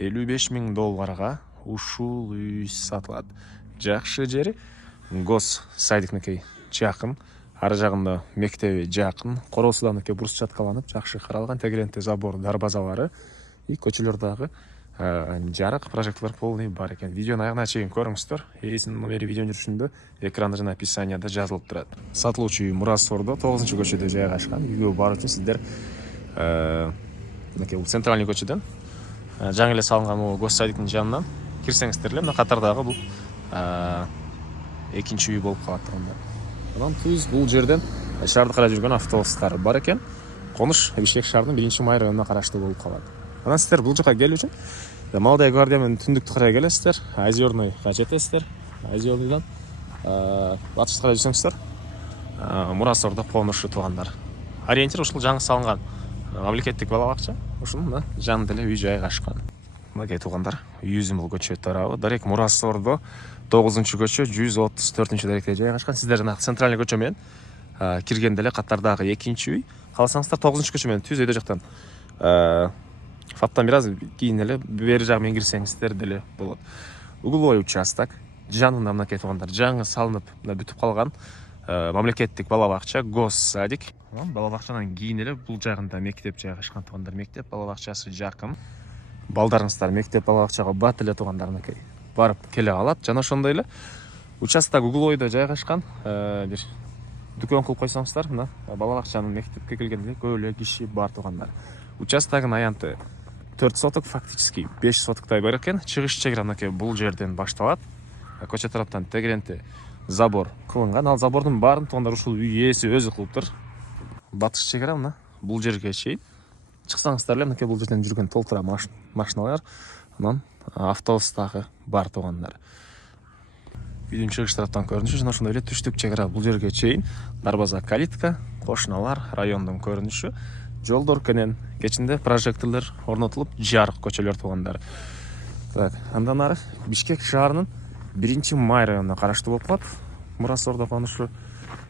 $55,000 ушул үй сатылат. Жакшы жери гос сайдыкныкей жакын, ар жагында мектеби жакын, короосу да мынакей бурус жаткаланып, жакшы каралган, тегеренте забор, дарбазалары и көчөлөрдөгү жарык, прожекторлор полный бар экен. Видеонун аягына чейин көрүңүздөр. Эсинин номери видеонун жүрүшүндө экранда жана описанияда жазылып турат. Сатылуучу үй Мурасордо 9-көчөдө жайгашкан. Үйгө баруу үчүн сиздер мынакей центральный көчөдөн жаңы эле салынган госсайдыктын жанынан кирсеңиздер эле мына катардагы бул экинчи үй болуп калат турганда. Анан түз бул жерден шаарды карай жүргөн автобустар бар экен. Конуш Бишкек шаарынын 1-май районуна караштуу болуп калат. Анан сиздер бул жака келүү үчүн Молодая гвардия менен түндүктү карай келесиздер. Озерныйга жетесиздер. Озерныйдан батышка карай жүрсөңүздөр Мурасордо конушу туугандар. Ориентир ушул жаңы салынган мамлекеттик бала бакча. Ушунун жанында эле үй жайгашкан. Мынакей туугандар, үйүбүздүн бул көчө тарабы Дарек Мурасордо 9-көчө 134 даректе жайгашкан. Сиздер жана центральный көчө менен киргенде эле катардагы экинчи үй. Калсаңыздар 9-көчө менен түз өйдө жактан фаптан бир аз кийин эле бери жагы менен кирсеңиздер деле болот. Угловой участок жанында мынакей туугандар, жаңы салынып, бүтүп калган мамлекеттик бала бакча, гос садик. Бала бакчанын кийин эле бул жагында мектеп жайгашкан туугандар. Мектеп бала бакчасы жакын. Балдарыңыздар мектеп бала бакчага бат эле туугандар мынакей барып келе алат. Жана ошондой эле участок угловойдо жайгашкан. Бир дүкөн кылып койсоңуздар, мына бала бакчанын мектепке келгенде көп эле киши бар туугандар. Участогдун аянты 4 соток, фактически 5 сотоктой бар экен. Чыгыш чегара мынакей бул жерден башталат. Көчө тараптан тегеренте забор кылынган. Ал забордун баарын туугандар ушул үй ээси өзү кылыптыр. Батыш чегара мына бул жерге чейин. Чыксаңыздар эле мынакей бул жерден жүргөн толтура машиналар, анан автобус дагы бар туугандар. Үйдүн чыгыш тараптан көрүнүшү жана ошондой эле түштүк чегара бул жерге чейин. Дарбаза, калитка, кошуналар, райондун көрүнүшү, жолдор кенен кечинде прожекторлор орнотулуп, жарык көчөлөр туугандар. Так, андан ары Бишкек шаарынын 1-май районуна караштуу болуп калат. Мурасордо конушу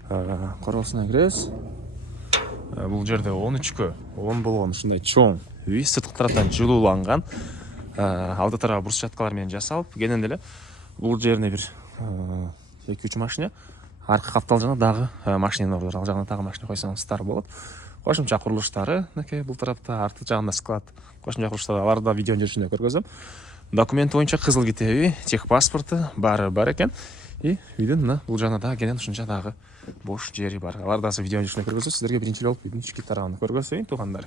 короосуна киребиз. Бул жерде 13кө 10 болгон ушундай чоң үй, сырткы тараптан жылууланган. Алды тарабы бурус жаткалар менен жасалып, кенен эле бул жерине бир 2-3 машина, аркы каптал жана дагы машина ордур. Ал жагына дагы машина койсоңуздар болот. Кошумча курулуштары мынакей бул тарапта, арты жагында склад. Кошумча курулуштар аларды да видеонун жүрүшүндө көргөзөм. Документ боюнча кызыл китеби, техпаспорту баары бар экен. И үйдүн мына бул жагында дагы кенен ушунча дагы бош жери бар. Аларды да видеонун жүрүшүндө көргөзөм. Сиздерге биринчи болуп үйдүн ички тарабын көргөзөйүн туугандар.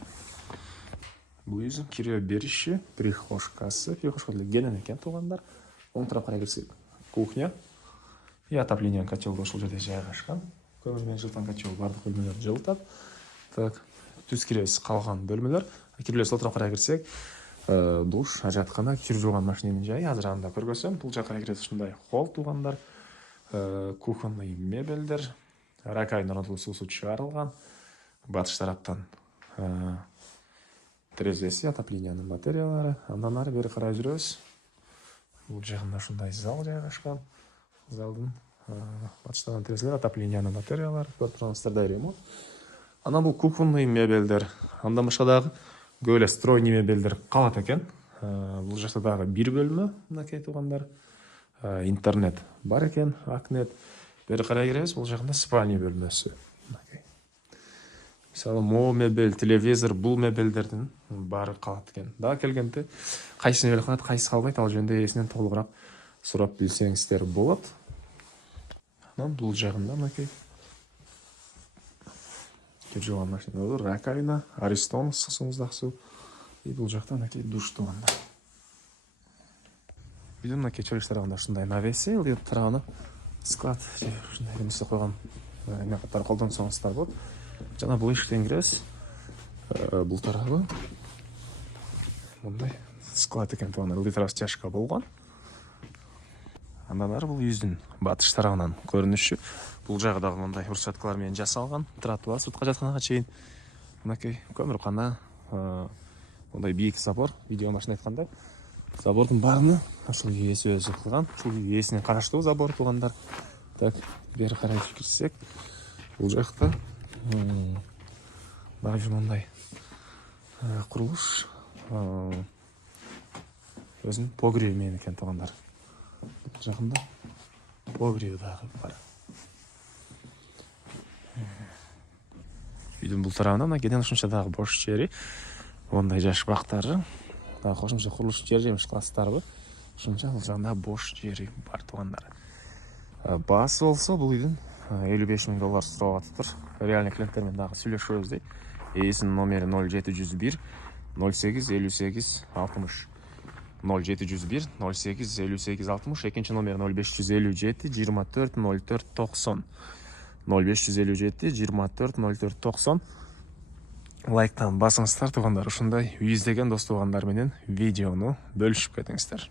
Бул үйдүн кире бериши, прихожкасы, прихожка деле кенен экен туугандар. Оң тарапка карай кирсек, кухня и отопление котел ушул жерде жайгашкан. Көмүр менен жылытан котел бардык бөлмөлөрдү жылытат. Так, түз киребиз калган бөлмөлөр. Кириле сол тарапка карай кирсек, душ, ажаткана, кир жууган машинанын жайы азыр анда көргөзөм. Бул жакка карай киребиз, ушундай холл туугандар. Кухонный мебелдер, ракайын орнотулуп суусу чыгарылган. Батыш тараптан терезеси, отоплениянын батареялары. Андан ары бери карай жүрөбүз. Бул жагында ушундай зал жайгашкан. Залдын батыштагы терезелер, отоплениянын батареялары, көрүп тургансыздар да ремонт. Анан бул кухонный мебелдер. Андан башка дагы көп эле стройный мебелдер калат экен. Бул жакта дагы бир бөлмө мынакей туугандар. Интернет бар экен, акнет. Бери карай киребиз, бул жагында спальня бөлмөсү. Мисалы, мебель, телевизор, бул мебелдердин баары калат экен. Дагы келгенде кайсы мебель калат, кайсы калбайт, ал жөнүндө ээсинен толугураак сурап билсеңиздер болот. Анан бул жагында мынакей кир жууган машина, раковина, аристон, сууңуздак суу. И бул жакта мынакей душ туугандар. Үйдүн мынакей чөйрөш тарабында ушундай навеси, ылдый тарабына склад, ушундай эмесе койгон эмекаттар колдонсоңуздар болот. Жана бул эшиктен киребиз. Бул тарабы мындай склад экен туугандар, ылдый тарабы чашка болгон. Андан ары бул үйүбүздүн батыш тарабынан көрүнүшү. Бул жагы дагы мындай урсаткалар менен жасалган. Тротуар, сыртка жатканага чейин мынакей көмүркана, мындай бийик забор, видео машина айткандай. Забордун баарын ушул ээси өзү кылган. Ушул ээсине караштуу забор туугандар. Так, бери карай кирсек, бул жакта дагы мындай курулуш өзүнүн погреби менен экен туугандар. Жакында погреби дагы бар. Үйдүн бул тарабында мына кеден ушунча дагы бош жери, ондай жаш бактары, дагы кошумча курулуш жер жемиш класстарбы. Ушунча бул жагында бош жери бар туугандар. Баасы болсо бул үйдүн $55,000 сурап атыптыр. Реальный клиенттер менен дагы сүйлөшөбүз дейт. Ээсинин номери 0701 08 58 60. 0701 08 58 60. Экинчи номер 0557 24 04 90. 0557 24 04 90. Лайктан басыңыздар туугандар. Ушундай үй издеген дос туугандар менен видеону бөлүшүп кетиңиздер.